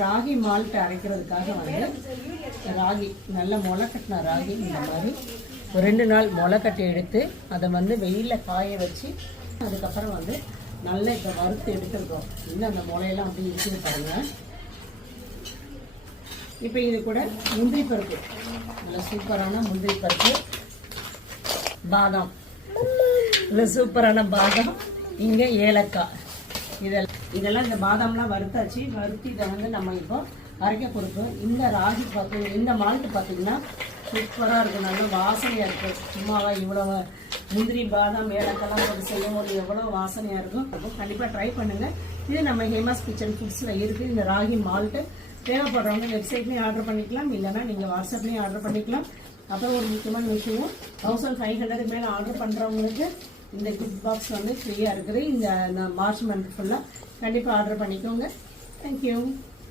Ragi malt அரைக்கிறதுக்காக வந்து ராகி நல்ல முளை கட்டின ராகி இந்த மாதிரி ஒரு 2 நாள் முளை கட்டி எடுத்து அதை வந்து வெயிலில் காய வச்சு அதுக்கப்புறம் வந்து நல்லா இப்போ வறுத்து எடுத்துருக்கோம். இன்னும் அந்த முளையெல்லாம் அப்படி இருக்குது பாருங்க. இப்போ இது கூட முந்திரி பருப்பு, நல்ல சூப்பரான முந்திரி பருப்பு, பாதாம், நல்ல சூப்பரான பாதாம், இங்கே ஏலக்காய், இதெல்லாம் இந்த பாதாம்லாம் வறுத்தாச்சு. வறுத்து இதை வந்து நம்ம இப்போ அரைக்க கொடுப்போம். இந்த ராகி பார்த்தீங்கன்னா இந்த மால்ட்டு பார்த்தீங்கன்னா சூப்பராக இருக்கும், நல்ல வாசனையாக இருக்கும். சும்மாவா இவ்வளோ முந்திரி பாதாம் ஏலக்காய்லாம் போட்டு செய்யும் போது எவ்வளோ வாசனையாக இருக்கும். அப்போ கண்டிப்பாக ட்ரை பண்ணுங்கள். இது நம்ம ஹேமாஸ் கிச்சன் ஃபுட்ஸில் இருக்குது. இந்த ராகி மால்ட்டு தேவைப்படுறவங்க வெப்சைட்லேயும் ஆர்டர் பண்ணிக்கலாம், இல்லைனா நீங்கள் வாட்ஸ்அப்லேயும் ஆர்டர் பண்ணிக்கலாம். அப்புறம் ஒரு முக்கியமான விஷயம், 1500 மேலே ஆர்டர் பண்ணுறவங்களுக்கு இந்த கிஃப்ட் பாக்ஸ் வந்து ஃப்ரீயாக இருக்குது. இந்த மார்ச் மந்த் ஃபுல்லாக கண்டிப்பாக ஆர்டர் பண்ணிக்கோங்க. தேங்க்யூ.